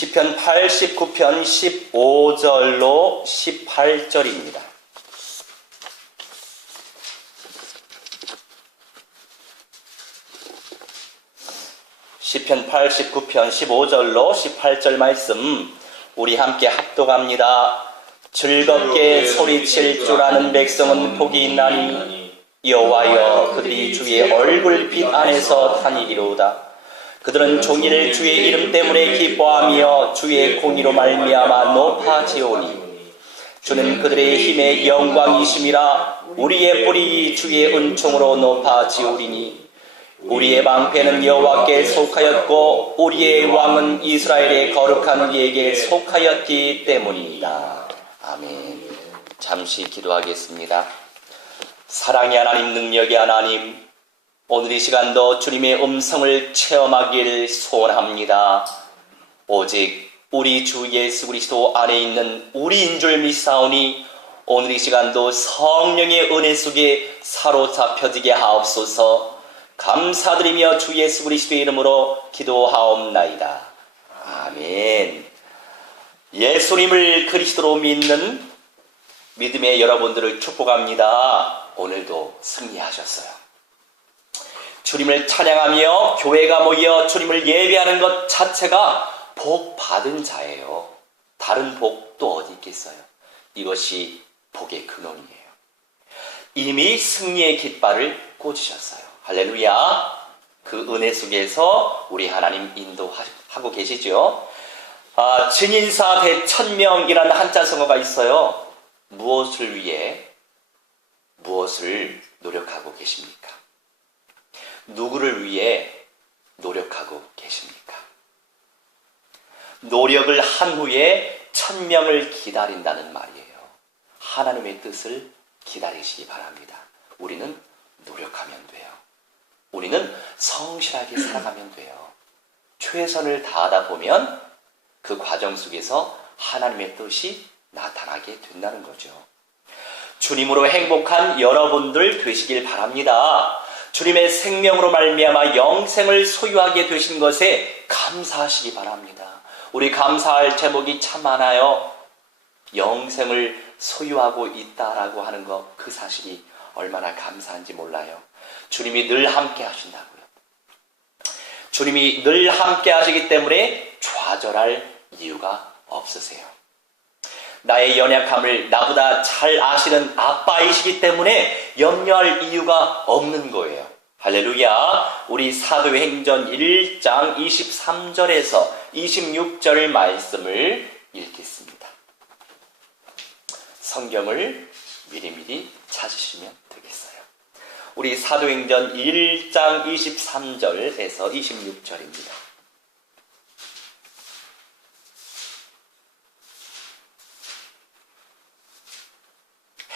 시편 89편 15절로 18절입니다. 시편 89편 15절로 18절 말씀 우리 함께 합독합니다. 즐겁게 소리칠 줄 아는 백성은 복이 있나니 여호와여 그들이 주의 얼굴빛 안에서 다니리로다. 그들은 종일 주의 이름 때문에 기뻐하며 주의 공의로 말미암아 높아지오니 주는 그들의 힘의 영광이심이라. 우리의 뿌리 주의 은총으로 높아지오리니 우리의 방패는 여호와께 속하였고 우리의 왕은 이스라엘의 거룩한 이에게 속하였기 때문이다. 아멘. 잠시 기도하겠습니다. 사랑의 하나님, 능력의 하나님, 오늘 이 시간도 주님의 음성을 체험하기를 소원합니다. 오직 우리 주 예수 그리스도 안에 있는 우리인 줄 믿사오니 오늘 이 시간도 성령의 은혜 속에 사로잡혀지게 하옵소서. 감사드리며 주 예수 그리스도의 이름으로 기도하옵나이다. 아멘. 예수님을 그리스도로 믿는 믿음의 여러분들을 축복합니다. 오늘도 승리하셨어요. 주님을 찬양하며 교회가 모여 주님을 예배하는 것 자체가 복 받은 자예요. 다른 복도 어디 있겠어요? 이것이 복의 근원이에요. 이미 승리의 깃발을 꽂으셨어요. 할렐루야. 그 은혜 속에서 우리 하나님 인도하고 계시죠. 진인사 대천명이라는 한자성어가 있어요. 무엇을 위해 무엇을 노력하고 계십니까? 누구를 위해 노력하고 계십니까? 노력을 한 후에 천명을 기다린다는 말이에요. 하나님의 뜻을 기다리시기 바랍니다. 우리는 노력하면 돼요. 우리는 성실하게 살아가면 돼요. 최선을 다하다 보면 그 과정 속에서 하나님의 뜻이 나타나게 된다는 거죠. 주님으로 행복한 여러분들 되시길 바랍니다. 주님의 생명으로 말미암아 영생을 소유하게 되신 것에 감사하시기 바랍니다. 우리 감사할 제목이 참 많아요. 영생을 소유하고 있다라고 하는 것, 그 사실이 얼마나 감사한지 몰라요. 주님이 늘 함께 하신다고요. 주님이 늘 함께 하시기 때문에 좌절할 이유가 없으세요. 나의 연약함을 나보다 잘 아시는 아빠이시기 때문에 염려할 이유가 없는 거예요. 할렐루야. 우리 사도행전 1장 23절에서 26절 말씀을 읽겠습니다. 성경을 미리미리 찾으시면 되겠어요. 우리 사도행전 1장 23절에서 26절입니다.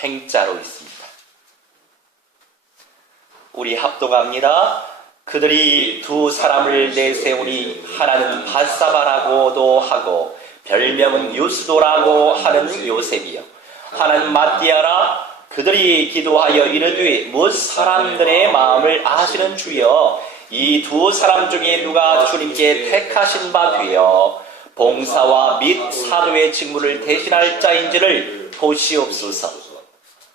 행자로 있습니다. 우리 합독합니다. 그들이 두 사람을 내세우니 하나는 바사바라고도 하고 별명은 유스도라고 하는 요셉이요 하나는 마띠아라. 그들이 기도하여 이르되 뭇 사람들의 마음을 아시는 주여 이 두 사람 중에 누가 주님께 택하신 바 되어 봉사와 및 사도의 직무를 대신할 자인지를 보시옵소서.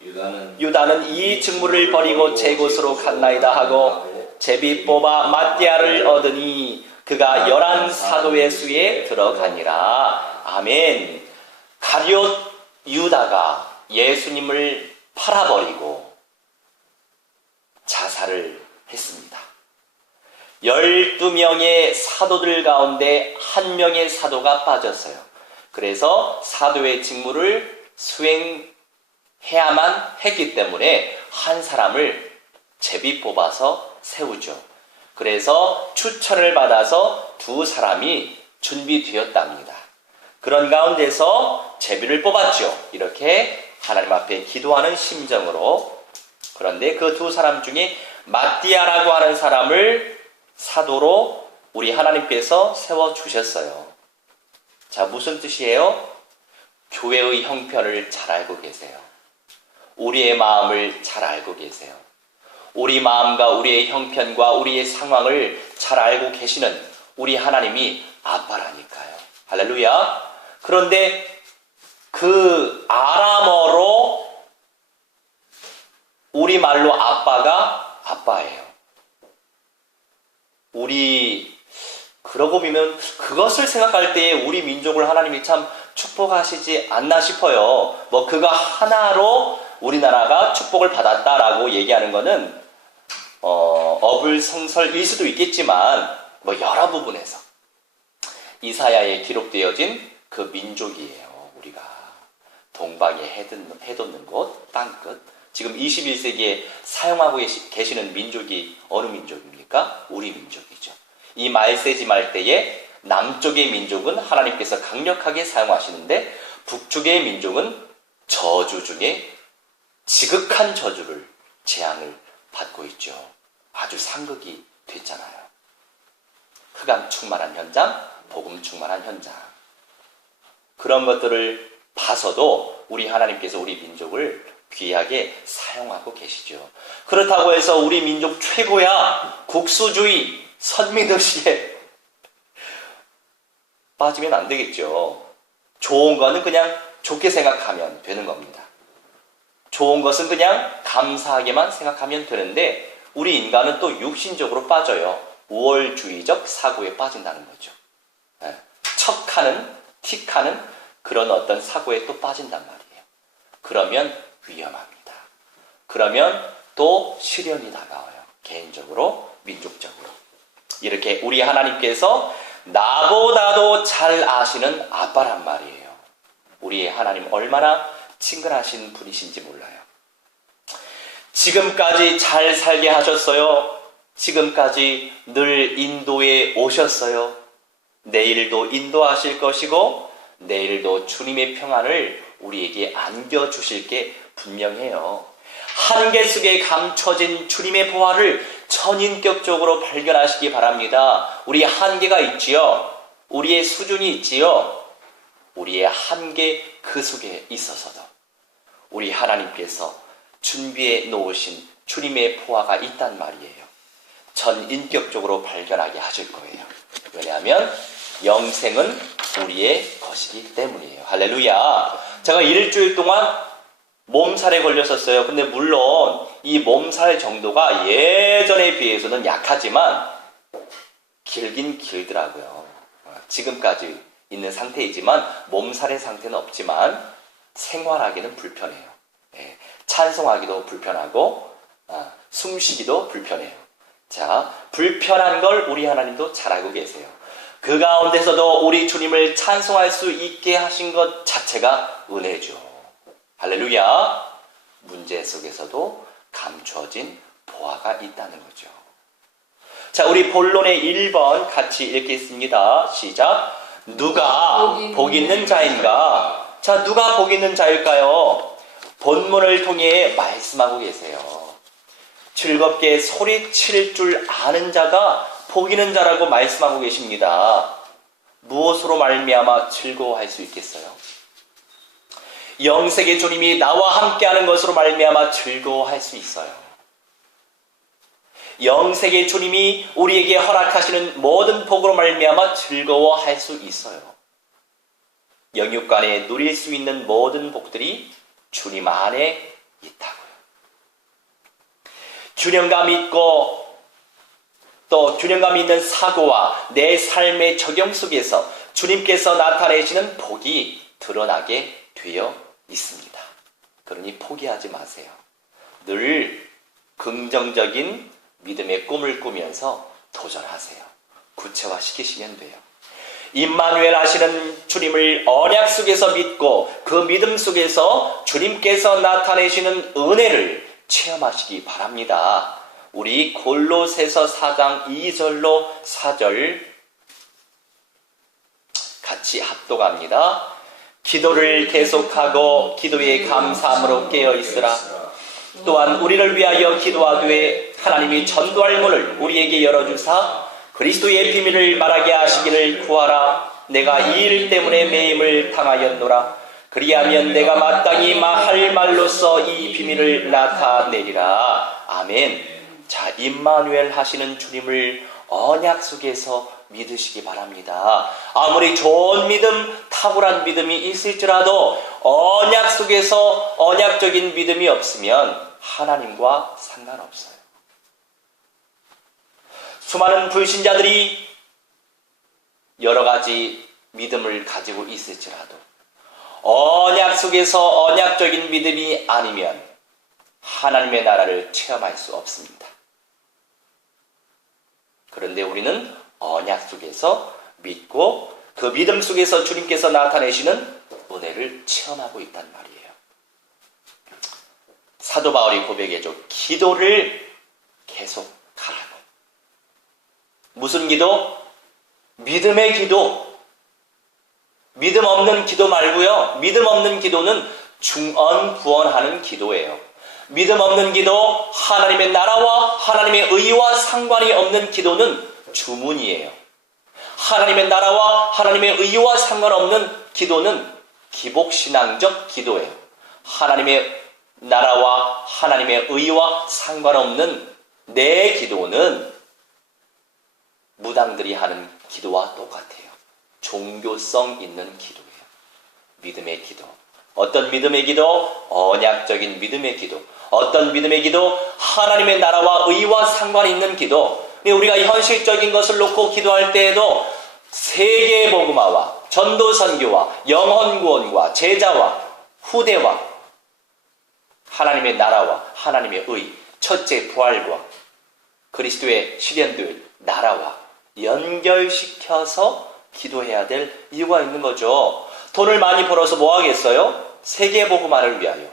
유다는 이 직무를 버리고 제 곳으로 갔나이다 하고 제비 뽑아 마띠아를 얻으니 그가 11 사도의 수에 들어가니라. 아멘. 가룟 유다가 예수님을 팔아버리고 자살을 했습니다. 12명의 사도들 가운데 1명의 사도가 빠졌어요. 그래서 사도의 직무를 수행해야만 했기 때문에 한 사람을 제비 뽑아서 세우죠. 그래서 추천을 받아서 두 사람이 준비되었답니다. 그런 가운데서 제비를 뽑았죠. 이렇게 하나님 앞에 기도하는 심정으로. 그런데 그 두 사람 중에 마띠아라고 하는 사람을 사도로 우리 하나님께서 세워주셨어요. 자, 무슨 뜻이에요? 교회의 형편을 잘 알고 계세요. 우리의 마음을 잘 알고 계세요. 우리 마음과 우리의 형편과 우리의 상황을 잘 알고 계시는 우리 하나님이 아빠라니까요. 할렐루야. 그런데 그 아람어로 우리말로 아빠가 아빠예요. 그러고 보면 그것을 생각할 때 우리 민족을 하나님이 참 축복하시지 않나 싶어요. 뭐 그거 하나로 우리나라가 축복을 받았다라고 얘기하는 거는 어불성설일 수도 있겠지만 뭐 여러 부분에서 이사야에 기록되어진 그 민족이에요. 우리가 동방에 해 돋는 곳 땅끝, 지금 21세기에 사용하고 계시는 민족이 어느 민족입니까? 우리 민족이죠. 이 말세지 말 때에 남쪽의 민족은 하나님께서 강력하게 사용하시는데 북쪽의 민족은 저주 중에 지극한 저주를 재앙을 받고 있죠. 아주 상극이 됐잖아요. 흑암 충만한 현장, 복음 충만한 현장. 그런 것들을 봐서도 우리 하나님께서 우리 민족을 귀하게 사용하고 계시죠. 그렇다고 해서 우리 민족 최고야 국수주의, 선민의식에 빠지면 안 되겠죠. 좋은 거는 그냥 좋게 생각하면 되는 겁니다. 좋은 것은 그냥 감사하게만 생각하면 되는데 우리 인간은 또 육신적으로 빠져요. 우월주의적 사고에 빠진다는 거죠. 척하는, 틱하는 그런 어떤 사고에 또 빠진단 말이에요. 그러면 위험합니다. 그러면 또 시련이 다가와요. 개인적으로, 민족적으로. 이렇게 우리 하나님께서 나보다도 잘 아시는 아빠란 말이에요. 우리 하나님 얼마나 친근하신 분이신지 몰라요. 지금까지 잘 살게 하셨어요. 지금까지 늘 인도에 오셨어요. 내일도 인도하실 것이고 내일도 주님의 평안을 우리에게 안겨주실 게 분명해요. 한계 속에 감춰진 주님의 보화를 전인격적으로 발견하시기 바랍니다. 우리의 한계가 있지요. 우리의 수준이 있지요. 우리의 한계 그 속에 있어서도 우리 하나님께서 준비해 놓으신 주님의 보화가 있단 말이에요. 전인격적으로 발견하게 하실 거예요. 왜냐하면 영생은 우리의 것이기 때문이에요. 할렐루야. 제가 일주일 동안 몸살에 걸렸었어요. 근데 물론 이 몸살 정도가 예전에 비해서는 약하지만 길긴 길더라고요. 지금까지 있는 상태이지만 몸살의 상태는 없지만 생활하기는 불편해요. 찬송하기도 불편하고 숨쉬기도 불편해요. 자, 불편한 걸 우리 하나님도 잘 알고 계세요. 그 가운데서도 우리 주님을 찬송할 수 있게 하신 것 자체가 은혜죠. 할렐루야. 문제 속에서도 감춰진 보화가 있다는 거죠. 자, 우리 본론의 1번 같이 읽겠습니다. 시작. 누가 복 있는 자인가? 자, 누가 복 있는 자일까요? 본문을 통해 말씀하고 계세요. 즐겁게 소리칠 줄 아는 자가 복 있는 자라고 말씀하고 계십니다. 무엇으로 말미암아 즐거워할 수 있겠어요? 영생의 주님이 나와 함께하는 것으로 말미암아 즐거워할 수 있어요. 영생의 주님이 우리에게 허락하시는 모든 복으로 말미암아 즐거워할 수 있어요. 영육간에 누릴 수 있는 모든 복들이 주님 안에 있다고요. 균형감 있고 또 균형감 있는 사고와 내 삶의 적용 속에서 주님께서 나타내시는 복이 드러나게 되어 있습니다. 그러니 포기하지 마세요. 늘 긍정적인 믿음의 꿈을 꾸면서 도전하세요. 구체화시키시면 돼요. 임마누엘 하시는 주님을 언약 속에서 믿고 그 믿음 속에서 주님께서 나타내시는 은혜를 체험하시기 바랍니다. 우리 골로새서 4장 2절로 4절 같이 합독합니다. 기도를 계속하고 기도에 감사함으로 깨어있으라. 또한 우리를 위하여 기도하되 하나님이 전도할 문을 우리에게 열어주사 그리스도의 비밀을 말하게 하시기를 구하라. 내가 이 일 때문에 매임을 당하였노라. 그리하면 내가 마땅히 할 말로써 이 비밀을 나타내리라. 아멘. 자, 임마누엘 하시는 주님을 언약 속에서 믿으시기 바랍니다. 아무리 좋은 믿음, 탁월한 믿음이 있을지라도 언약 속에서 언약적인 믿음이 없으면 하나님과 상관없어요. 수많은 불신자들이 여러 가지 믿음을 가지고 있을지라도 언약 속에서 언약적인 믿음이 아니면 하나님의 나라를 체험할 수 없습니다. 그런데 우리는 언약 속에서 믿고 그 믿음 속에서 주님께서 나타내시는 은혜를 체험하고 있단 말이에요. 사도 바울이 고백해줘. 기도를 계속 하라고. 무슨 기도? 믿음의 기도. 믿음 없는 기도 말고요. 믿음 없는 기도는 중언부언하는 기도예요. 믿음 없는 기도, 하나님의 나라와 하나님의 의와 상관이 없는 기도는 주문이에요. 하나님의 나라와 하나님의 의와 상관없는 기도는 기복신앙적 기도예요. 하나님의 나라와 하나님의 의와 상관없는 내 기도는 무당들이 하는 기도와 똑같아요. 종교성 있는 기도예요. 믿음의 기도. 어떤 믿음의 기도? 언약적인 믿음의 기도. 어떤 믿음의 기도? 하나님의 나라와 의와 상관이 있는 기도. 우리가 현실적인 것을 놓고 기도할 때에도 세계 복음화와 전도 선교와 영혼 구원과 제자와 후대와 하나님의 나라와 하나님의 의, 첫째 부활과 그리스도의 실현될 나라와 연결시켜서 기도해야 될 이유가 있는 거죠. 돈을 많이 벌어서 뭐 하겠어요? 세계 복음화를 위하여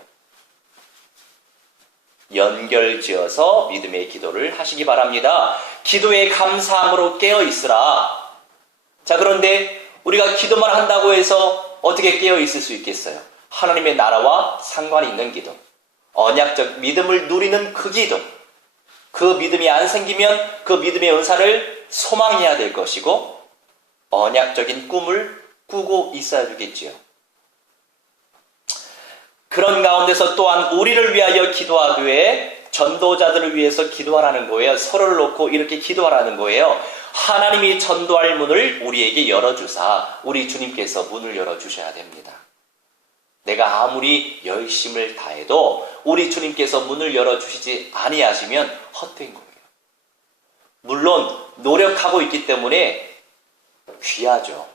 연결지어서 믿음의 기도를 하시기 바랍니다. 기도에 감사함으로 깨어 있으라. 자, 그런데 우리가 기도만 한다고 해서 어떻게 깨어 있을 수 있겠어요? 하나님의 나라와 상관이 있는 기도, 언약적 믿음을 누리는 그 기도, 그 믿음이 안 생기면 그 믿음의 은사를 소망해야 될 것이고 언약적인 꿈을 꾸고 있어야 되겠지요. 그런 가운데서 또한 우리를 위하여 기도하되 전도자들을 위해서 기도하라는 거예요. 서로를 놓고 이렇게 기도하라는 거예요. 하나님이 전도할 문을 우리에게 열어주사 우리 주님께서 문을 열어주셔야 됩니다. 내가 아무리 열심을 다해도 우리 주님께서 문을 열어주시지 아니하시면 헛된 거예요. 물론 노력하고 있기 때문에 귀하죠.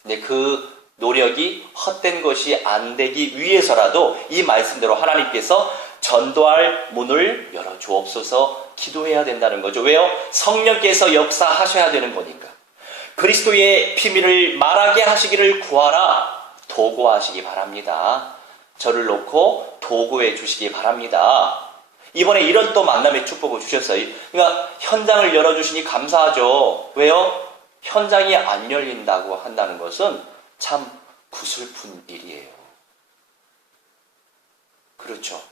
근데 그 노력이 헛된 것이 안 되기 위해서라도 이 말씀대로 하나님께서 전도할 문을 열어주옵소서 기도해야 된다는 거죠. 왜요? 성령께서 역사하셔야 되는 거니까. 그리스도의 비밀을 말하게 하시기를 구하라. 도구하시기 바랍니다. 저를 놓고 도구해 주시기 바랍니다. 이번에 이런 또 만남의 축복을 주셨어요. 그러니까 현장을 열어주시니 감사하죠. 왜요? 현장이 안 열린다고 한다는 것은 참 구슬픈 일이에요. 그렇죠.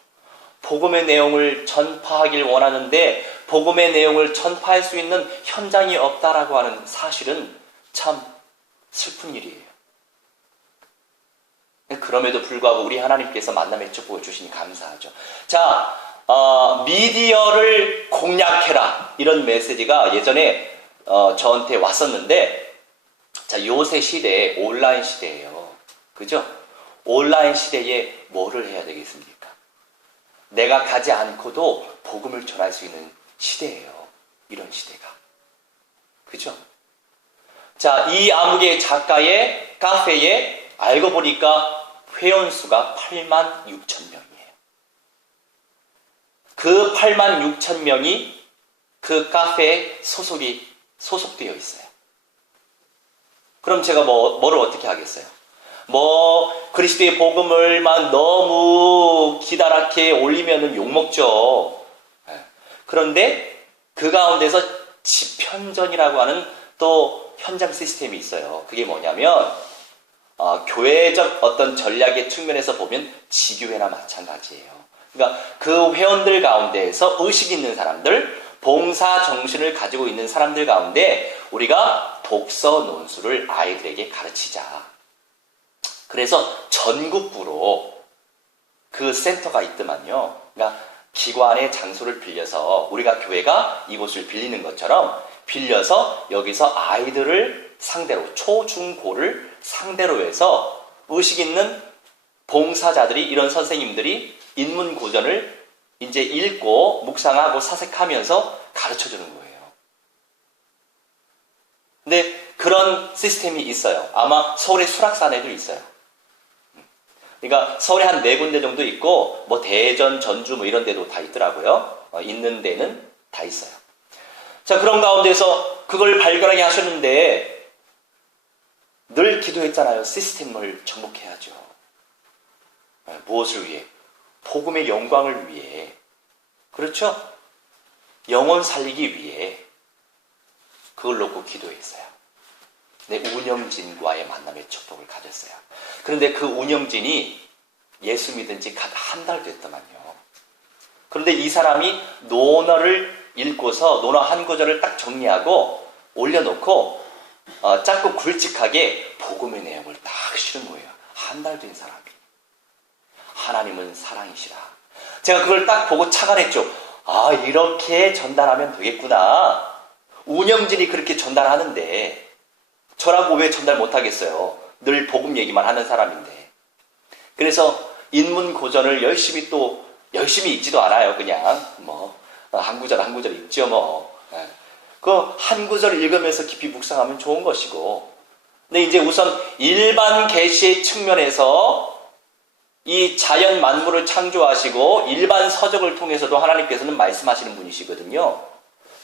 복음의 내용을 전파하길 원하는데 복음의 내용을 전파할 수 있는 현장이 없다라고 하는 사실은 참 슬픈 일이에요. 그럼에도 불구하고 우리 하나님께서 만남의 축복을 주시니 감사하죠. 자, 미디어를 공략해라 이런 메시지가 예전에 저한테 왔었는데, 자, 요새 시대에 온라인 시대예요. 그죠? 온라인 시대에 뭐를 해야 되겠습니까? 내가 가지 않고도 복음을 전할 수 있는 시대예요. 이런 시대가. 그죠? 자, 이 암흑의 작가의 카페에 알고 보니까 회원수가 86,000명이에요. 그 86,000명이 그 카페에 소속되어 있어요. 그럼 제가 뭐를 어떻게 하겠어요? 그리스도의 복음을만 너무 기다랗게 올리면은 욕먹죠. 그런데 그 가운데서 집현전이라고 하는 또 현장 시스템이 있어요. 그게 뭐냐면, 교회적 어떤 전략의 측면에서 보면 지교회나 마찬가지예요. 그러니까 그 회원들 가운데에서 의식 있는 사람들, 봉사 정신을 가지고 있는 사람들 가운데 우리가 독서 논술을 아이들에게 가르치자. 그래서 전국구로 그 센터가 있더만요. 그러니까 기관의 장소를 빌려서 우리가 교회가 이곳을 빌리는 것처럼 빌려서 여기서 아이들을 상대로, 초, 중, 고를 상대로 해서 의식 있는 봉사자들이, 이런 선생님들이 인문고전을 이제 읽고 묵상하고 사색하면서 가르쳐 주는 거예요. 근데 그런 시스템이 있어요. 아마 서울의 수락산에도 있어요. 그러니까 서울에 한 4군데 정도 있고, 뭐 대전, 전주 뭐 이런 데도 다 있더라고요. 있는 데는 다 있어요. 자, 그런 가운데서 그걸 발견하게 하셨는데 늘 기도했잖아요. 시스템을 정복해야죠. 무엇을 위해? 복음의 영광을 위해. 그렇죠? 영혼 살리기 위해 그걸 놓고 기도했어요. 내 운영진과의 만남의 축복을 가졌어요. 그런데 그 운영진이 예수 믿은 지 갓 한 달 됐더만요. 그런데 이 사람이 논어를 읽고서 논어 한 구절을 딱 정리하고 올려놓고 짧고 굵직하게 복음의 내용을 딱 실은 거예요. 한 달 된 사람이. 하나님은 사랑이시라. 제가 그걸 딱 보고 착안했죠. 아, 이렇게 전달하면 되겠구나. 운영진이 그렇게 전달하는데 저라고 왜 전달 못하겠어요? 늘 복음 얘기만 하는 사람인데. 그래서 인문고전을 열심히 읽지도 않아요. 그냥 한 구절 한 구절 읽죠 뭐. 그 한 구절 읽으면서 깊이 묵상하면 좋은 것이고. 근데 이제 우선 일반 계시의 측면에서 이 자연 만물을 창조하시고 일반 서적을 통해서도 하나님께서는 말씀하시는 분이시거든요.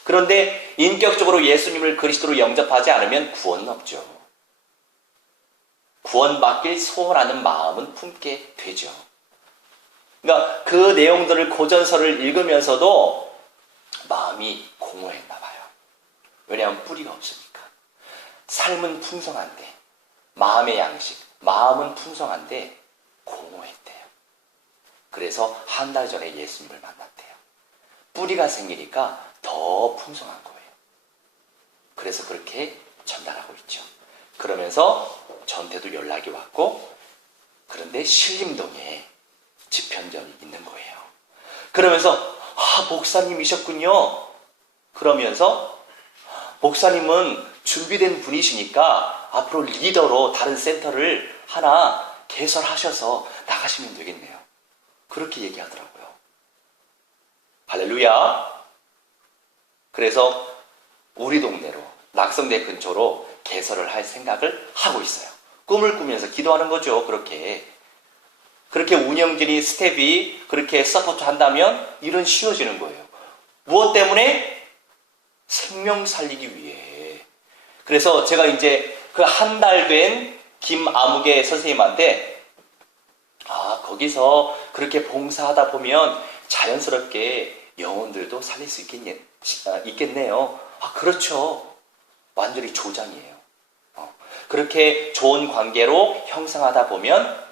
그런데 인격적으로 예수님을 그리스도로 영접하지 않으면 구원은 없죠. 구원받길 소원하는 마음은 품게 되죠. 그러니까 그 내용들을, 고전서를 읽으면서도 마음이 공허했나 봐요. 왜냐하면 뿌리가 없으니까. 삶은 풍성한데, 마음의 양식, 마음은 풍성한데 공허했대요. 그래서 한 달 전에 예수님을 만났대요. 뿌리가 생기니까 더 풍성한 거예요. 그래서 그렇게 전달하고 있죠. 그러면서 전태도 연락이 왔고, 그런데 신림동에 집현전이 있는 거예요. 그러면서 목사님이셨군요. 그러면서 목사님은 준비된 분이시니까 앞으로 리더로 다른 센터를 하나 개설하셔서 나가시면 되겠네요. 그렇게 얘기하더라고요. 할렐루야. 그래서 우리 동네로, 낙성대 근처로 개설을 할 생각을 하고 있어요. 꿈을 꾸면서 기도하는 거죠. 그렇게 운영진이, 스텝이 그렇게 서포트 한다면 일은 쉬워지는 거예요. 무엇 때문에? 생명 살리기 위해. 그래서 제가 이제 그 한 달 된 김아무개 선생님한테 거기서 그렇게 봉사하다 보면 자연스럽게 영혼들도 살릴 수 있겠네요. 그렇죠. 완전히 조장이에요. 그렇게 좋은 관계로 형성하다 보면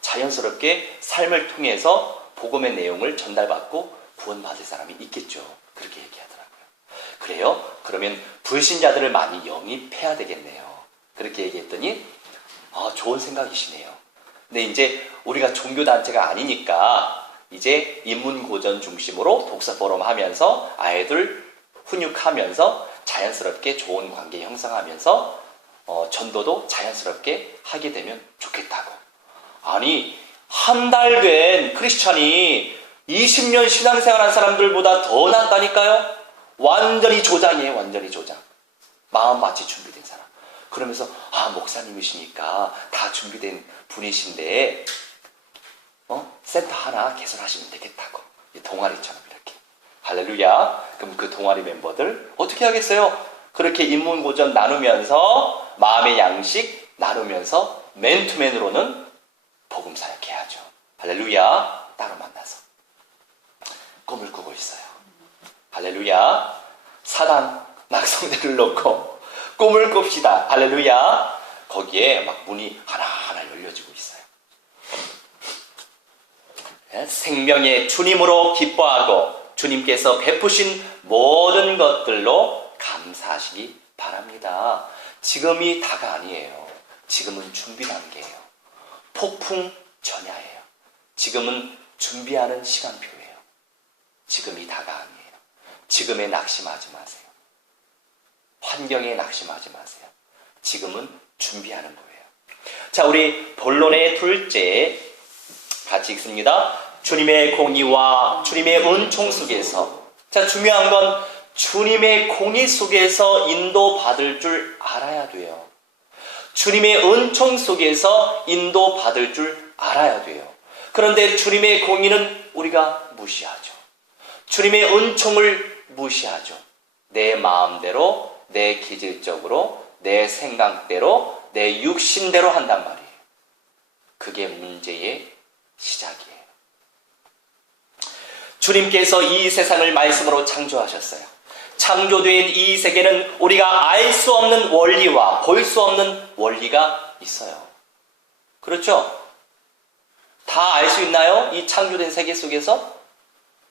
자연스럽게 삶을 통해서 복음의 내용을 전달받고 구원받을 사람이 있겠죠. 그렇게 얘기하더라고요. 그래요? 그러면 불신자들을 많이 영입해야 되겠네요. 그렇게 얘기했더니 좋은 생각이시네요. 근데 이제 우리가 종교단체가 아니니까 이제 인문고전 중심으로 독서 포럼 하면서 아이들 훈육하면서 자연스럽게 좋은 관계 형성하면서 전도도 자연스럽게 하게 되면 좋겠다고. 아니, 한 달 된 크리스찬이 20년 신앙생활한 사람들보다 더 낫다니까요? 완전히 조장이에요. 완전히 조장. 마음 마치 준비된 사람. 그러면서 목사님이시니까 다 준비된 분이신데 센터 하나 개설하시면 되겠다고. 동아리처럼 이렇게. 할렐루야. 그럼 그 동아리 멤버들 어떻게 하겠어요? 그렇게 인문고전 나누면서 마음의 양식 나누면서 맨투맨으로는 복음 사역해야죠. 할렐루야. 따로 만나서 꿈을 꾸고 있어요. 할렐루야. 사단 낙성대를 놓고 꿈을 꿉시다. 할렐루야. 거기에 막 문이 하나하나 열려지고 있어요. 생명의 주님으로 기뻐하고 주님께서 베푸신 모든 것들로 감사하시기 바랍니다. 지금이 다가 아니에요. 지금은 준비 단계예요. 폭풍 전야예요. 지금은 준비하는 시간표예요. 지금이 다가 아니에요. 지금에 낙심하지 마세요. 환경에 낙심하지 마세요. 지금은 준비하는 거예요. 자, 우리 본론의 둘째 같이 읽습니다. 주님의 공의와 주님의 은총 속에서. 자, 중요한 건 주님의 공의 속에서 인도받을 줄 알아야 돼요. 주님의 은총 속에서 인도받을 줄 알아야 돼요. 그런데 주님의 공의는 우리가 무시하죠. 주님의 은총을 무시하죠. 내 마음대로, 내 기질적으로, 내 생각대로, 내 육신대로 한단 말이에요. 그게 문제의 시작이에요. 주님께서 이 세상을 말씀으로 창조하셨어요. 창조된 이 세계는 우리가 알 수 없는 원리와 볼 수 없는 원리가 있어요. 그렇죠? 다 알 수 있나요? 이 창조된 세계 속에서?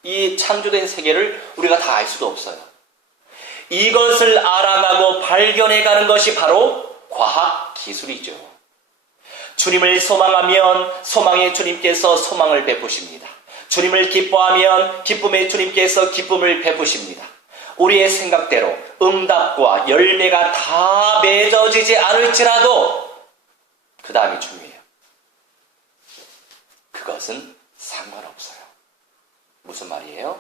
이 창조된 세계를 우리가 다 알 수도 없어요. 이것을 알아가고 발견해가는 것이 바로 과학기술이죠. 주님을 소망하면 소망의 주님께서 소망을 베푸십니다. 주님을 기뻐하면 기쁨의 주님께서 기쁨을 베푸십니다. 우리의 생각대로 응답과 열매가 다 맺어지지 않을지라도 그 다음이 중요해요. 그것은 상관없어요. 무슨 말이에요?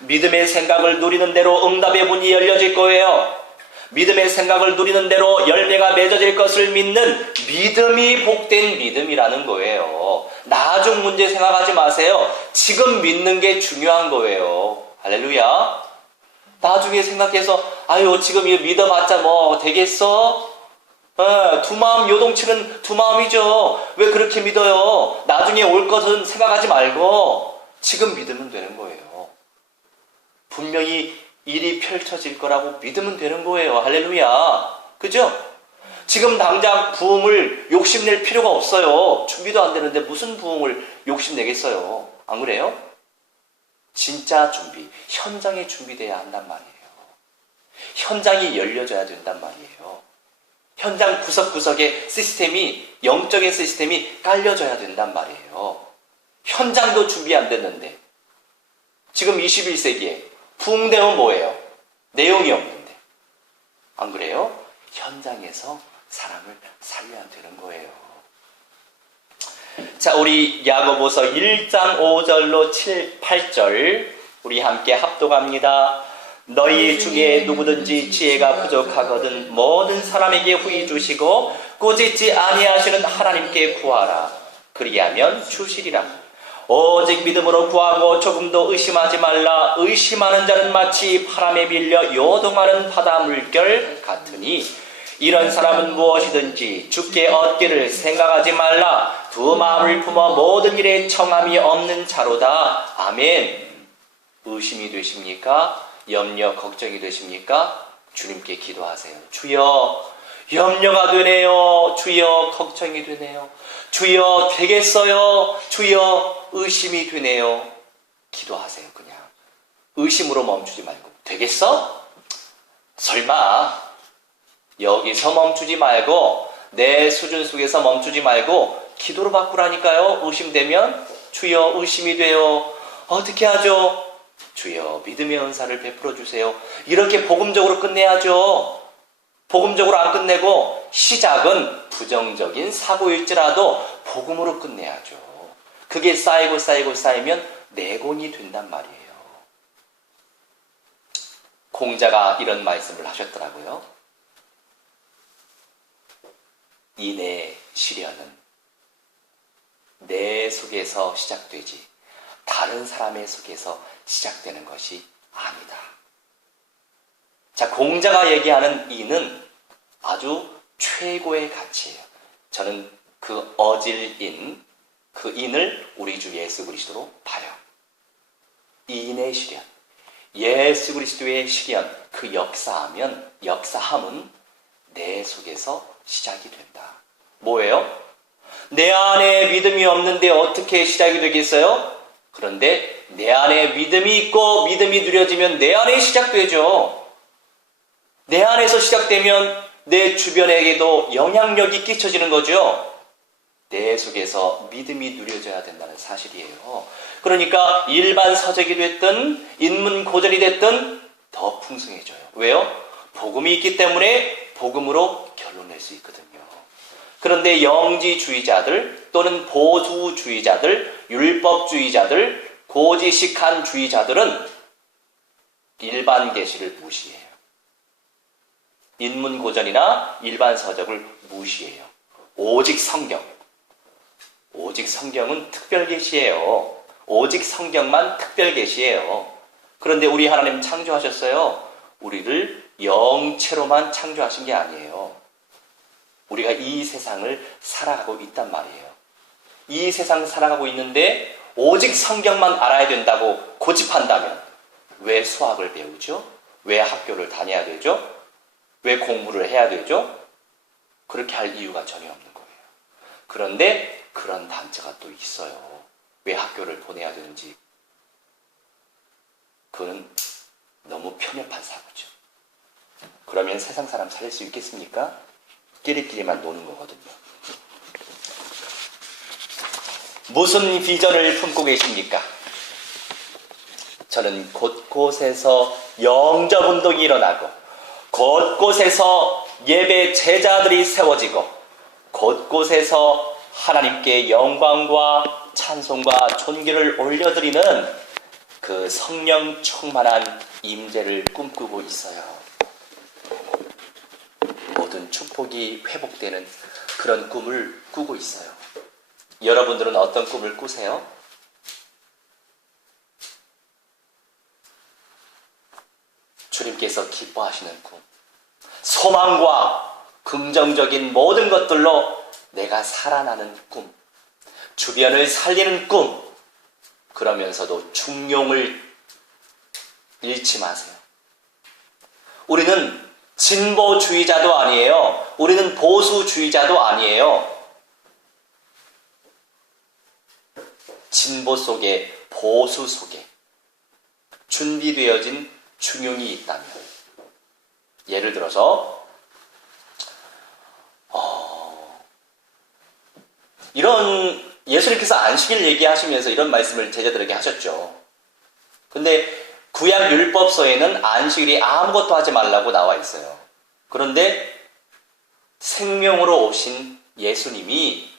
믿음의 생각을 누리는 대로 응답의 문이 열려질 거예요. 믿음의 생각을 누리는 대로 열매가 맺어질 것을 믿는 믿음이 복된 믿음이라는 거예요. 나중 문제 생각하지 마세요. 지금 믿는 게 중요한 거예요. 할렐루야. 나중에 생각해서 아유 지금 이거 믿어봤자 뭐 되겠어? 두 마음 요동치는 두 마음이죠. 왜 그렇게 믿어요? 나중에 올 것은 생각하지 말고 지금 믿으면 되는 거예요. 분명히 일이 펼쳐질 거라고 믿으면 되는 거예요. 할렐루야. 그죠? 지금 당장 부흥을 욕심낼 필요가 없어요. 준비도 안 되는데 무슨 부흥을 욕심내겠어요. 안 그래요? 진짜 준비, 현장에 준비돼야 한단 말이에요. 현장이 열려져야 된단 말이에요. 현장 구석구석에 시스템이, 영적인 시스템이 깔려져야 된단 말이에요. 현장도 준비 안 됐는데 지금 21세기에 부흥되면 뭐예요? 내용이 없는데. 안 그래요? 현장에서 사람을 살려야 되는 거예요. 자, 우리 야고보서 1장 5절로 7, 8절 우리 함께 합독합니다. 너희 중에 누구든지 지혜가 부족하거든 모든 사람에게 후히 주시고 꾸짖지 아니하시는 하나님께 구하라. 그리하면 주시리라. 오직 믿음으로 구하고 조금도 의심하지 말라. 의심하는 자는 마치 바람에 밀려 요동하는 바다 물결 같으니 이런 사람은 무엇이든지 주께 얻기를 생각하지 말라. 두 마음을 품어 모든 일에 청함이 없는 자로다. 아멘. 의심이 되십니까? 염려, 걱정이 되십니까? 주님께 기도하세요. 주여, 염려가 되네요. 주여, 걱정이 되네요. 주여, 되겠어요. 주여, 의심이 되네요. 기도하세요. 그냥 의심으로 멈추지 말고. 되겠어? 설마. 여기서 멈추지 말고 내 수준 속에서 멈추지 말고 기도로 바꾸라니까요. 의심되면 주여 의심이 돼요. 어떻게 하죠? 주여 믿음의 은사를 베풀어 주세요. 이렇게 복음적으로 끝내야죠. 복음적으로 안 끝내고 시작은 부정적인 사고일지라도 복음으로 끝내야죠. 그게 쌓이고 쌓이고 쌓이면 내곤이 된단 말이에요. 공자가 이런 말씀을 하셨더라고요. 이내 시련은 내 속에서 시작되지 다른 사람의 속에서 시작되는 것이 아니다. 자, 공자가 얘기하는 이는 아주 최고의 가치예요. 저는 그 어질인, 그 인을 우리 주 예수 그리스도로 봐요. 인의 시련, 예수 그리스도의 시련, 그 역사함은 내 속에서 시작이 된다. 뭐예요? 내 안에 믿음이 없는데 어떻게 시작이 되겠어요? 그런데 내 안에 믿음이 있고 믿음이 누려지면 내 안에 시작되죠. 내 안에서 시작되면 내 주변에게도 영향력이 끼쳐지는 거죠. 내 속에서 믿음이 누려져야 된다는 사실이에요. 그러니까 일반 서적이 됐든 인문고전이 됐든 더 풍성해져요. 왜요? 복음이 있기 때문에 복음으로 결론낼 수 있거든요. 그런데 영지주의자들 또는 보수주의자들, 율법주의자들, 고지식한 주의자들은 일반 계시를 무시해요. 인문고전이나 일반 서적을 무시해요. 오직 성경. 오직 성경은 특별 계시예요. 오직 성경만 특별 계시예요. 그런데 우리 하나님 창조하셨어요. 우리를 영체로만 창조하신 게 아니에요. 우리가 이 세상을 살아가고 있단 말이에요. 이 세상 살아가고 있는데 오직 성경만 알아야 된다고 고집한다면 왜 수학을 배우죠? 왜 학교를 다녀야 되죠? 왜 공부를 해야 되죠? 그렇게 할 이유가 전혀 없는 거예요. 그런데 그런 단체가 또 있어요. 왜 학교를 보내야 되는지. 그건 너무 편협한 사고죠. 그러면 세상 사람 살릴 수 있겠습니까? 끼리끼리만 노는 거거든요. 무슨 비전을 품고 계십니까? 저는 곳곳에서 영접운동이 일어나고 곳곳에서 예배 제자들이 세워지고 곳곳에서 하나님께 영광과 찬송과 존귀를 올려드리는 그 성령 충만한 임재를 꿈꾸고 있어요. 모든 축복이 회복되는 그런 꿈을 꾸고 있어요. 여러분들은 어떤 꿈을 꾸세요? 주님께서 기뻐하시는 꿈, 소망과 긍정적인 모든 것들로 내가 살아나는 꿈, 주변을 살리는 꿈, 그러면서도 중용을 잃지 마세요. 우리는 진보주의자도 아니에요. 우리는 보수주의자도 아니에요. 진보 속에, 보수 속에 준비되어진 중용이 있다면, 예를 들어서 이런 예수님께서 안식일 얘기하시면서 이런 말씀을 제자들에게 하셨죠. 근데 구약 율법서에는 안식일이 아무것도 하지 말라고 나와 있어요. 그런데 생명으로 오신 예수님이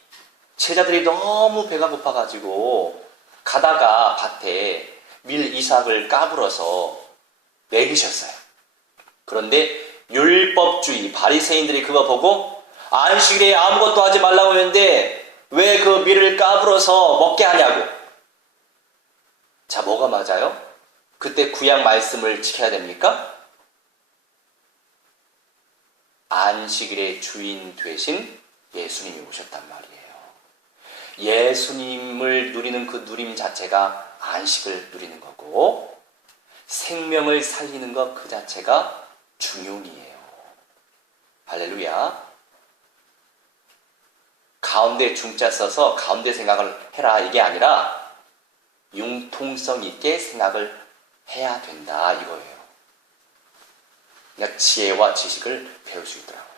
제자들이 너무 배가 고파가지고 가다가 밭에 밀 이삭을 까불어서 먹이셨어요. 그런데 율법주의 바리새인들이 그거 보고 안식일에 아무것도 하지 말라고 했는데 왜 그 밀을 까불어서 먹게 하냐고. 자, 뭐가 맞아요? 그때 구약 말씀을 지켜야 됩니까? 안식일의 주인 되신 예수님이 오셨단 말이에요. 예수님을 누리는 그 누림 자체가 안식을 누리는 거고, 생명을 살리는 것 그 자체가 중용이에요. 할렐루야. 가운데 중자 써서 가운데 생각을 해라 이게 아니라 융통성 있게 생각을 해야 된다 이거예요. 그러니까 지혜와 지식을 배울 수 있더라고요.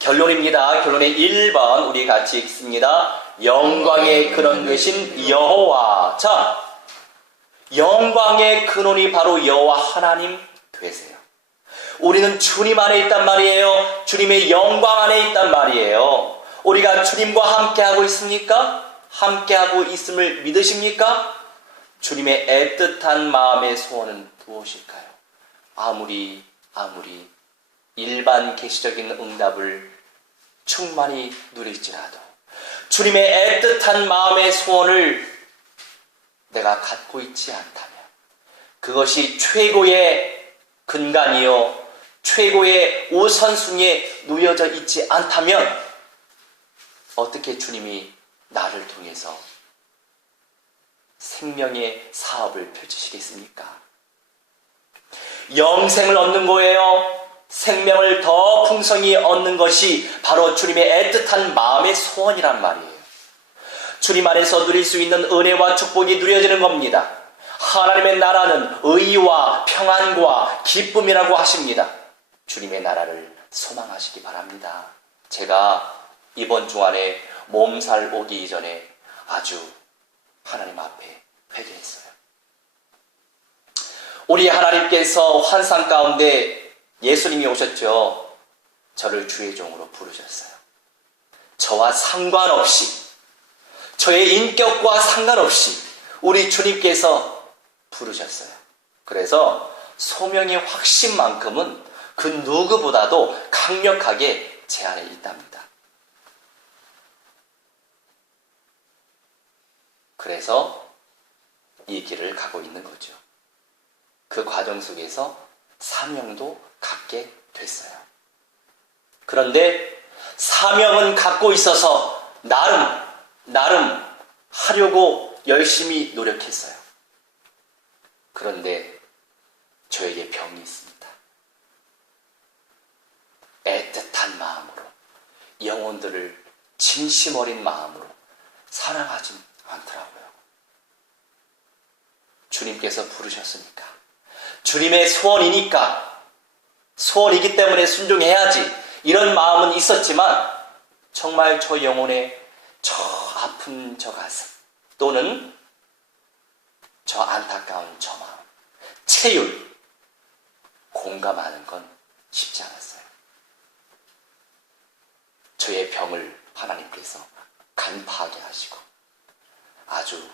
결론입니다. 결론의 1번 우리 같이 읽습니다. 영광의 근원 되신 여호와. 자, 영광의 근원이 바로 여호와 하나님 되세요. 우리는 주님 안에 있단 말이에요. 주님의 영광 안에 있단 말이에요. 우리가 주님과 함께하고 있습니까? 함께하고 있음을 믿으십니까? 주님의 애틋한 마음의 소원은 무엇일까요? 아무리 일반 계시적인 응답을 충만히 누릴지라도 주님의 애틋한 마음의 소원을 내가 갖고 있지 않다면, 그것이 최고의 근간이요 최고의 우선순위에 놓여져 있지 않다면 어떻게 주님이 나를 통해서 생명의 사업을 펼치시겠습니까? 영생을 얻는 거예요. 생명을 더 풍성히 얻는 것이 바로 주님의 애틋한 마음의 소원이란 말이에요. 주님 안에서 누릴 수 있는 은혜와 축복이 누려지는 겁니다. 하나님의 나라는 의와 평안과 기쁨이라고 하십니다. 주님의 나라를 소망하시기 바랍니다. 제가 이번 주안에 몸살 오기 이전에 아주 하나님 앞에 회개했어요. 우리 하나님께서 환상 가운데 예수님이 오셨죠. 저를 주의 종으로 부르셨어요. 저와 상관없이, 저의 인격과 상관없이 우리 주님께서 부르셨어요. 그래서 소명의 확신만큼은 그 누구보다도 강력하게 제 안에 있답니다. 그래서 이 길을 가고 있는 거죠. 그 과정 속에서 사명도 갖게 됐어요. 그런데 사명은 갖고 있어서 나름 하려고 열심히 노력했어요. 그런데 저에게 병이 있습니다. 애틋한 마음으로, 영혼들을 진심 어린 마음으로 사랑하지 않더라고요. 주님께서 부르셨으니까, 주님의 소원이니까, 소원이기 때문에 순종해야지, 이런 마음은 있었지만 정말 저 영혼의 저 아픈 저 가슴, 또는 저 안타까운 저 마음, 체율, 공감하는 건 쉽지 않았어요. 저의 병을 하나님께서 간파하게 하시고 아주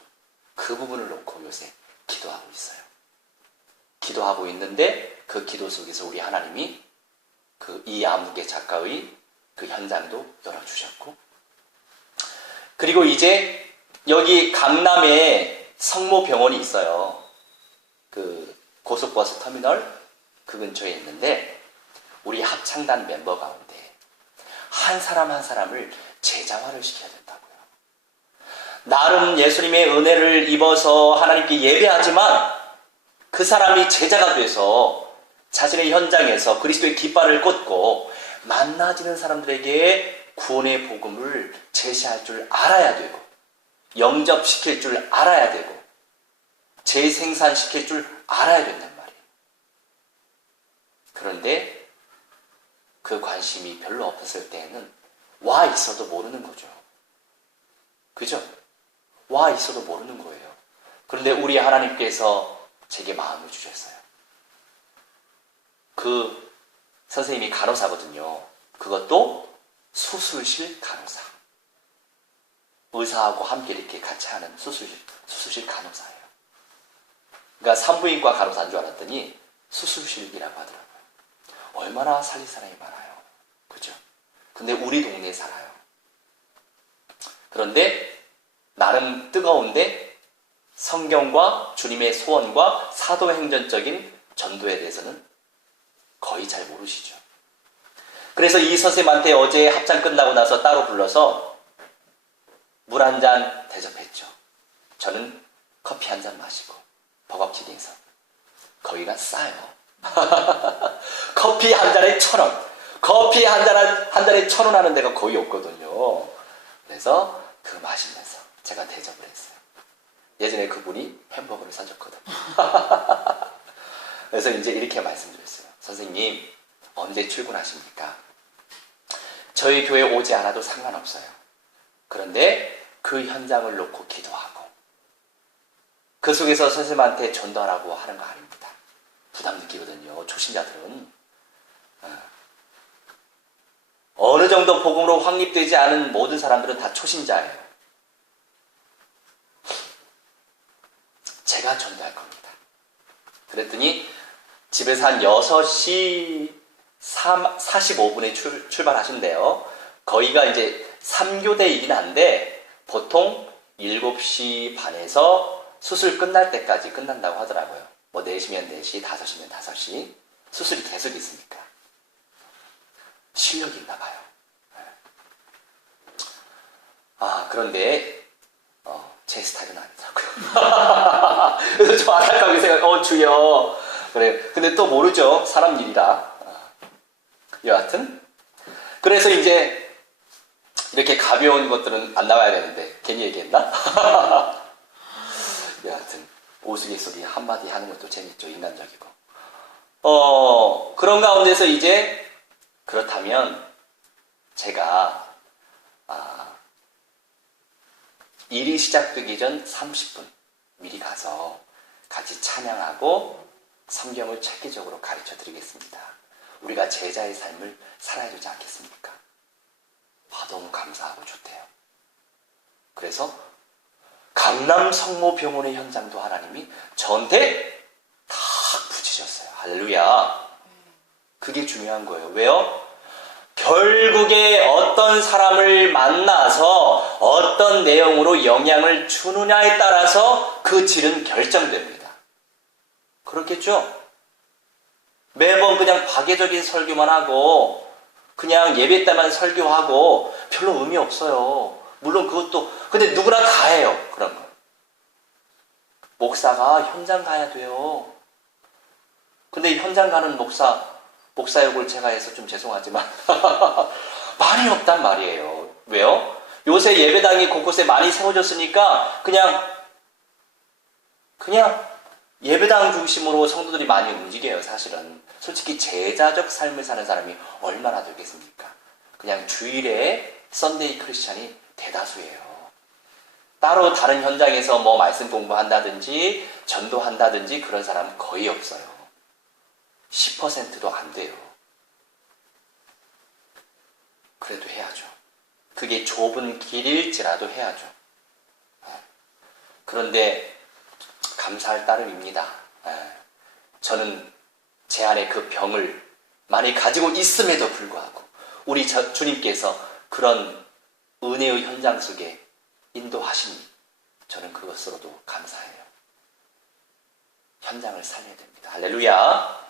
그 부분을 놓고 요새 기도하고 있어요. 기도하고 있는데 그 기도 속에서 우리 하나님이 그 이아무개 작가의 그 현장도 열어주셨고, 그리고 이제 여기 강남에 성모병원이 있어요. 그 고속버스 터미널 그 근처에 있는데 우리 합창단 멤버 가운데 한 사람 한 사람을 제자화를 시켜야 된다고요. 나름 예수님의 은혜를 입어서 하나님께 예배하지만 그 사람이 제자가 돼서 자신의 현장에서 그리스도의 깃발을 꽂고 만나지는 사람들에게 구원의 복음을 제시할 줄 알아야 되고, 영접시킬 줄 알아야 되고, 재생산시킬 줄 알아야 된단 말이에요. 그런데 그 관심이 별로 없었을 때에는 와 있어도 모르는 거죠. 그죠? 와 있어도 모르는 거예요. 그런데 우리 하나님께서 제게 마음을 주셨어요. 그 선생님이 간호사거든요. 그것도 수술실 간호사. 의사하고 함께 이렇게 같이 하는 수술실 간호사예요. 그러니까 산부인과 간호사인 줄 알았더니 수술실이라고 하더라고요. 얼마나 살릴 사람이 많아요. 그죠? 근데 우리 동네에 살아요. 그런데 나름 뜨거운데 성경과 주님의 소원과 사도행전적인 전도에 대해서는 거의 잘 모르시죠. 그래서 이 선생님한테 어제 합창 끝나고 나서 따로 불러서 물 한 잔 대접했죠. 저는 커피 한 잔 마시고 버거킹에서. 거기가 싸요. 커피 한 잔에 1,000원. 커피 한 잔에 1,000원 하는 데가 거의 없거든요. 그래서 그 마시면서 제가 대접을 했어요. 예전에 그분이 햄버거를 사줬거든요. 그래서 이제 이렇게 말씀드렸어요. 선생님, 언제 출근하십니까? 저희 교회 오지 않아도 상관없어요. 그런데 그 현장을 놓고 기도하고 그 속에서 선생님한테 전도하라고 하는 거 아닙니다. 부담 느끼거든요. 초신자들은. 어느 정도 복음으로 확립되지 않은 모든 사람들은 다 초신자예요. 제가 전도할 겁니다. 그랬더니 집에서 한 6시 45분에 출발하신대요. 거기가 이제 3교대이긴 한데 보통 7시 반에서 수술 끝날 때까지 끝난다고 하더라고요. 뭐 4시면 4시, 5시면 5시. 수술이 계속 있으니까. 실력이 있나 봐요. 그런데 제 스타일은 아니더라고요. 그래서 좀 안타깝게 주여. 그래. 근데 또 모르죠. 사람 일이라. 여하튼. 그래서 이제 이렇게 가벼운 것들은 안 나와야 되는데 괜히 얘기했나? 여하튼 우스갯소리 한마디 하는 것도 재밌죠. 인간적이고. 그런 가운데서 이제 그렇다면 제가 일이 시작되기 전 30분 미리 가서 같이 찬양하고 성경을 체계적으로 가르쳐 드리겠습니다. 우리가 제자의 삶을 살아야 되지 않겠습니까? 너무 감사하고 좋대요. 그래서 강남 성모병원의 현장도 하나님이 저한테 다 붙이셨어요. 할렐루야. 그게 중요한 거예요. 왜요? 결국에 어떤 사람을 만나서 어떤 내용으로 영향을 주느냐에 따라서 그 질은 결정됩니다. 그렇겠죠? 매번 그냥 파괴적인 설교만 하고 그냥 예배 때만 설교하고 별로 의미 없어요. 물론 그것도 근데 누구나 다 해요. 그런 거. 목사가 현장 가야 돼요. 근데 현장 가는 목사 욕을 제가 해서 좀 죄송하지만 말이 없단 말이에요. 왜요? 요새 예배당이 곳곳에 많이 세워졌으니까 그냥 예배당 중심으로 성도들이 많이 움직여요. 사실은 솔직히 제자적 삶을 사는 사람이 얼마나 되겠습니까? 그냥 주일에 썬데이 크리스찬이 대다수예요. 따로 다른 현장에서 뭐 말씀 공부한다든지 전도한다든지 그런 사람은 거의 없어요. 10%도 안 돼요. 그래도 해야죠. 그게 좁은 길일지라도 해야죠. 그런데 감사할 따름입니다. 저는 제 안에 그 병을 많이 가지고 있음에도 불구하고 우리 주님께서 그런 은혜의 현장 속에 인도하시니 저는 그것으로도 감사해요. 현장을 살려야 됩니다. 할렐루야.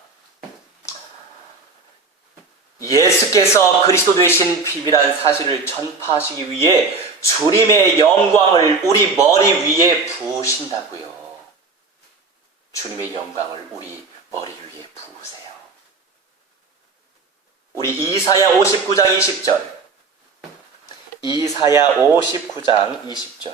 예수께서 그리스도 되신 비밀한 사실을 전파하시기 위해 주님의 영광을 우리 머리 위에 부으신다고요. 주님의 영광을 우리 머리 위에 부으세요. 우리 이사야 59장 20절. 이사야 59장 20절.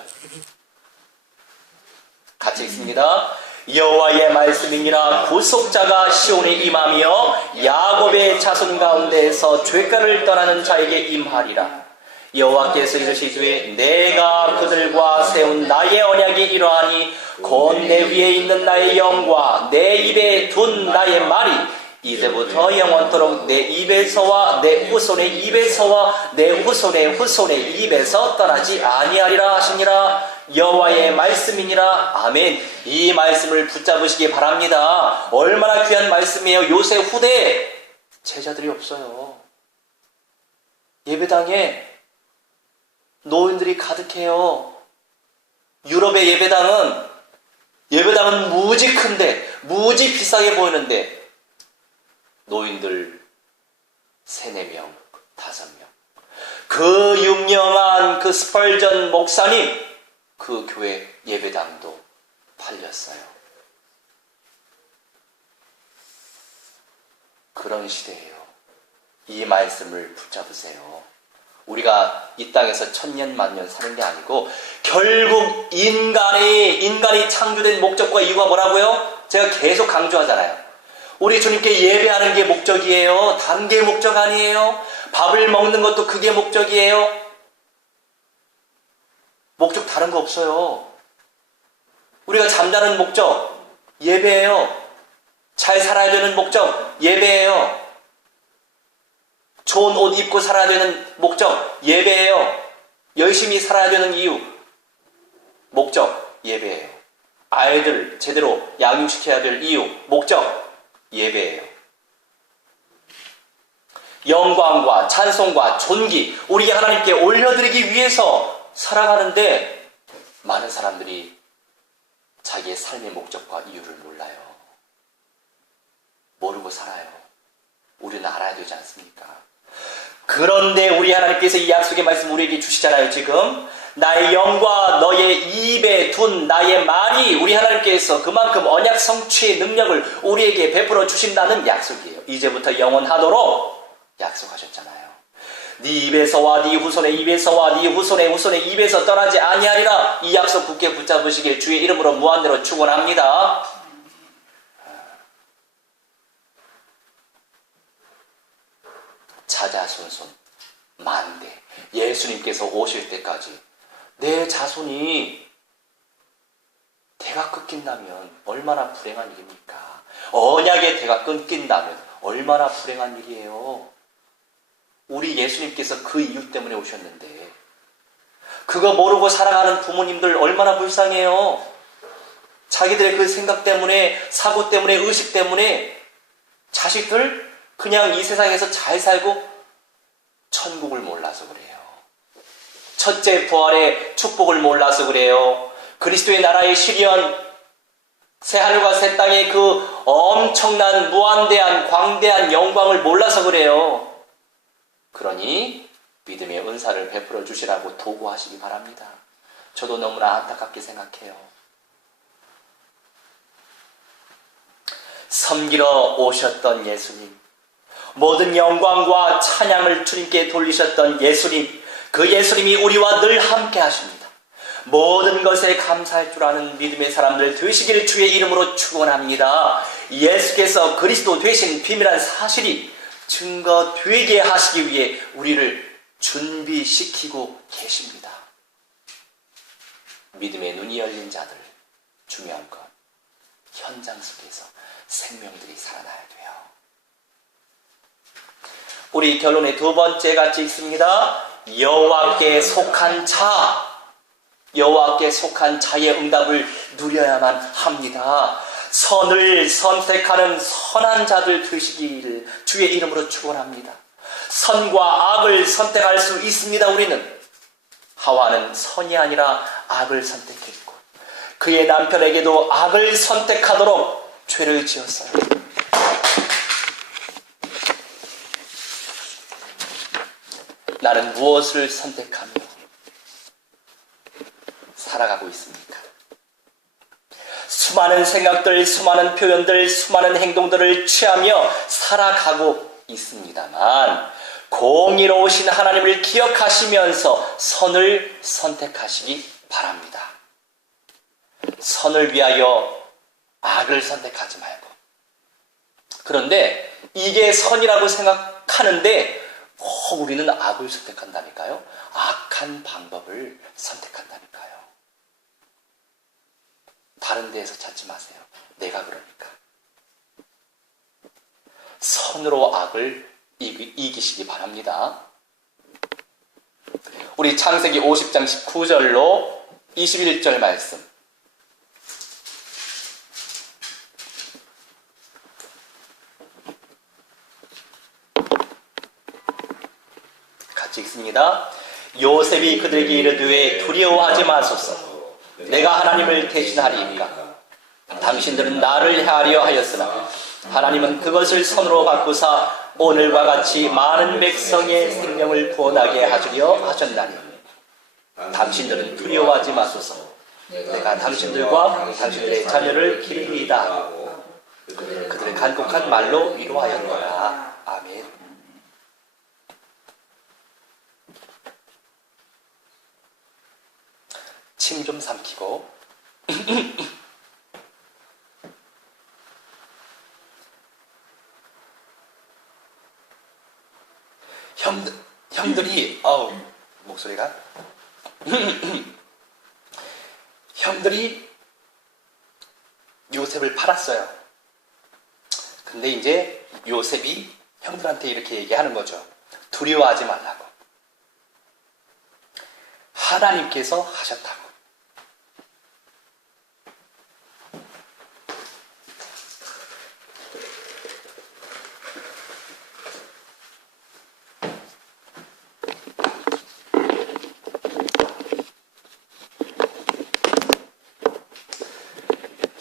같이 읽습니다. 여호와의 말씀이니라. 구속자가 시온에 임하며 야곱의 자손 가운데에서 죄가를 떠나는 자에게 임하리라. 여호와께서 이르시기에 내가 그들과 세운 나의 언약이 이러하니 곧 내 위에 있는 나의 영과 내 입에 둔 나의 말이 이제부터 영원토록 내 입에서와 내 후손의 입에서와 내 후손의 후손의 입에서 떠나지 아니하리라 하시니라. 여호와의 말씀이니라. 아멘. 이 말씀을 붙잡으시기 바랍니다. 얼마나 귀한 말씀이에요. 요새 후대에 제자들이 없어요. 예배당에 노인들이 가득해요. 유럽의 예배당은 무지 큰데 무지 비싸게 보이는데 노인들 3, 4명, 5명. 그 유명한 그 스펄전 목사님 그 교회 예배당도 팔렸어요. 그런 시대예요. 이 말씀을 붙잡으세요. 우리가 이 땅에서 천년 만년 사는 게 아니고 결국 인간이 창조된 목적과 이유가 뭐라고요? 제가 계속 강조하잖아요. 우리 주님께 예배하는 게 목적이에요. 다른 게 목적 아니에요. 밥을 먹는 것도 그게 목적이에요. 목적 다른 거 없어요. 우리가 잠자는 목적 예배예요. 잘 살아야 되는 목적 예배예요. 좋은 옷 입고 살아야 되는 목적 예배예요. 열심히 살아야 되는 이유 목적 예배예요. 아이들 제대로 양육시켜야 될 이유 목적 예배예요. 영광과 찬송과 존귀 우리 하나님께 올려드리기 위해서 살아가는데 많은 사람들이 자기의 삶의 목적과 이유를 몰라요. 모르고 살아요. 우리는 알아야 되지 않습니까? 그런데 우리 하나님께서 이 약속의 말씀 우리에게 주시잖아요. 지금 나의 영과 너의 입에 둔 나의 말이 우리 하나님께서 그만큼 언약 성취의 능력을 우리에게 베풀어 주신다는 약속이에요. 이제부터 영원하도록 약속하셨잖아요. 네 입에서와 네 후손의 입에서와 네 후손의 후손의 입에서 떠나지 아니하리라. 이 약속 굳게 붙잡으시길 주의 이름으로 무한대로 축원합니다. 자자손손 만대 예수님께서 오실 때까지 내 자손이 대가 끊긴다면 얼마나 불행한 일입니까? 언약의 대가 끊긴다면 얼마나 불행한 일이에요. 우리 예수님께서 그 이유 때문에 오셨는데 그거 모르고 살아가는 부모님들 얼마나 불쌍해요. 자기들의 그 생각 때문에, 사고 때문에, 의식 때문에 자식들 그냥 이 세상에서 잘 살고 천국을 몰라서 그래요. 첫째 부활의 축복을 몰라서 그래요. 그리스도의 나라의 실현, 새하늘과 새 땅의 그 엄청난 무한대한 광대한 영광을 몰라서 그래요. 그러니 믿음의 은사를 베풀어 주시라고 도구하시기 바랍니다. 저도 너무나 안타깝게 생각해요. 섬기러 오셨던 예수님, 모든 영광과 찬양을 주님께 돌리셨던 예수님, 그 예수님이 우리와 늘 함께 하십니다. 모든 것에 감사할 줄 아는 믿음의 사람들 되시기를 주의 이름으로 축원합니다. 예수께서 그리스도 되신 비밀한 사실이 증거되게 하시기 위해 우리를 준비시키고 계십니다. 믿음의 눈이 열린 자들, 중요한 건 현장 속에서 생명들이 살아나야 돼요. 우리 결론의 두 번째 같이 있습니다. 여호와께 속한 자, 여호와께 속한 자의 응답을 누려야만 합니다. 선을 선택하는 선한 자들 되시기를 주의 이름으로 축원합니다. 선과 악을 선택할 수 있습니다. 우리는 하와는 선이 아니라 악을 선택했고 그의 남편에게도 악을 선택하도록 죄를 지었어요. 나는 무엇을 선택하며 살아가고 있습니까? 수많은 생각들, 수많은 표현들, 수많은 행동들을 취하며 살아가고 있습니다만 공의로우신 하나님을 기억하시면서 선을 선택하시기 바랍니다. 선을 위하여 악을 선택하지 말고. 그런데 이게 선이라고 생각하는데 우리는 악을 선택한다니까요. 악한 방법을 선택한다니까요. 다른 데에서 찾지 마세요. 내가 그러니까. 선으로 악을 이기시기 바랍니다. 우리 창세기 50장 19절로 21절 말씀. 같이 읽습니다. 요셉이 그들에게 이르되 두려워하지 마소서. 내가 하나님을 대신하리이까. 당신들은 나를 해하려 하였으나 하나님은 그것을 선으로 바꾸사 오늘과 같이 많은 백성의 생명을 구원하게 하시려 하셨나니 당신들은 두려워하지 마소서. 내가 당신들과 당신들의 자녀를 기르리이다 하고 그들의 간곡한 말로 위로하였노라. 아멘. 침 좀 삼키고 형들이 목소리가 형들이 요셉을 팔았어요. 근데 이제 요셉이 형들한테 이렇게 얘기하는 거죠. 두려워하지 말라고. 하나님께서 하셨다고.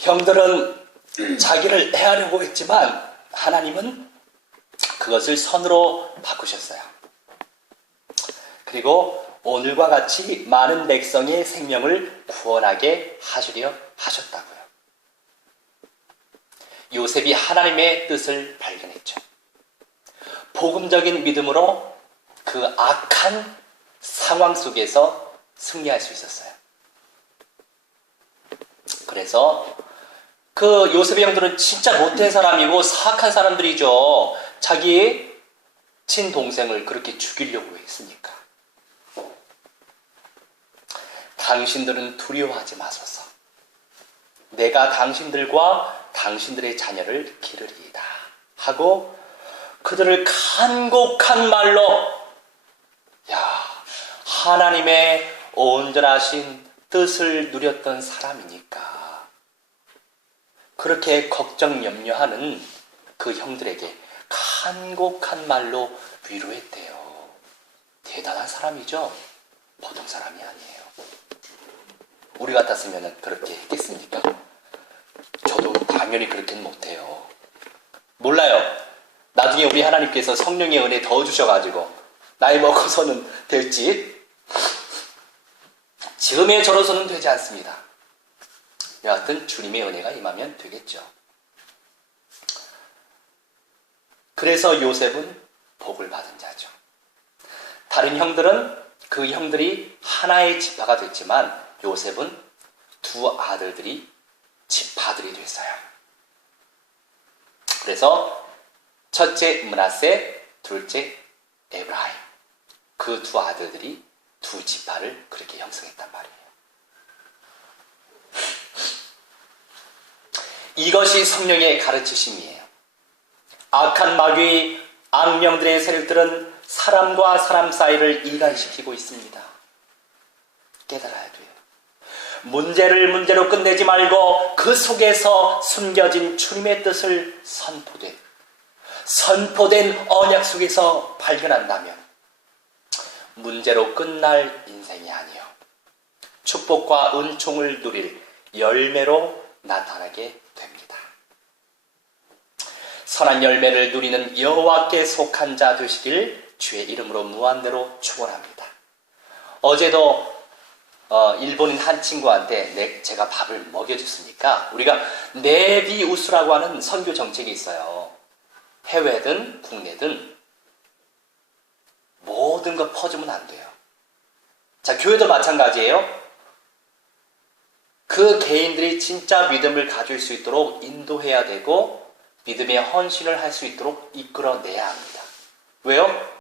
형들은 자기를 해하려고 했지만 하나님은 그것을 선으로 바꾸셨어요. 그리고 오늘과 같이 많은 백성의 생명을 구원하게 하시려 하셨다고요. 요셉이 하나님의 뜻을 발견했죠. 복음적인 믿음으로 그 악한 상황 속에서 승리할 수 있었어요. 그래서 그 요셉의 형들은 진짜 못된 사람이고 사악한 사람들이죠. 자기의 친동생을 그렇게 죽이려고 했으니까. 당신들은 두려워하지 마소서. 내가 당신들과 당신들의 자녀를 기르리이다 하고 그들을 간곡한 말로 하나님의 온전하신 뜻을 누렸던 사람이니까 그렇게 걱정 염려하는 그 형들에게 간곡한 말로 위로했대요. 대단한 사람이죠? 보통 사람이 아니에요. 우리 같았으면 그렇게 했겠습니까? 저도 당연히 그렇게는 못해요. 몰라요. 나중에 우리 하나님께서 성령의 은혜 더 주셔가지고 나이 먹어서는 될지 지금의 저로서는 되지 않습니다. 여하튼 주님의 은혜가 임하면 되겠죠. 그래서 요셉은 복을 받은 자죠. 다른 형들은 그 형들이 하나의 지파가 됐지만 요셉은 두 아들들이 지파들이 됐어요. 그래서 첫째 므낫세, 둘째 에브라임, 그 두 아들들이 두 지파를 그렇게 형성했단 말이에요. 이것이 성령의 가르치심이에요. 악한 마귀, 악령들의 세력들은 사람과 사람 사이를 이간시키고 있습니다. 깨달아야 돼요. 문제를 문제로 끝내지 말고 그 속에서 숨겨진 주님의 뜻을 선포된 언약 속에서 발견한다면 문제로 끝날 인생이 아니요, 축복과 은총을 누릴 열매로 나타나게 됩니다. 선한 열매를 누리는 여호와께 속한 자 되시길 주의 이름으로 무한대로 축원합니다. 어제도 일본인 한 친구한테 제가 밥을 먹여줬으니까 우리가 네비우스라고 하는 선교 정책이 있어요. 해외든 국내든 모든 거 퍼주면 안 돼요. 자, 교회도 마찬가지예요. 그 개인들이 진짜 믿음을 가질 수 있도록 인도해야 되고 믿음의 헌신을 할 수 있도록 이끌어내야 합니다. 왜요?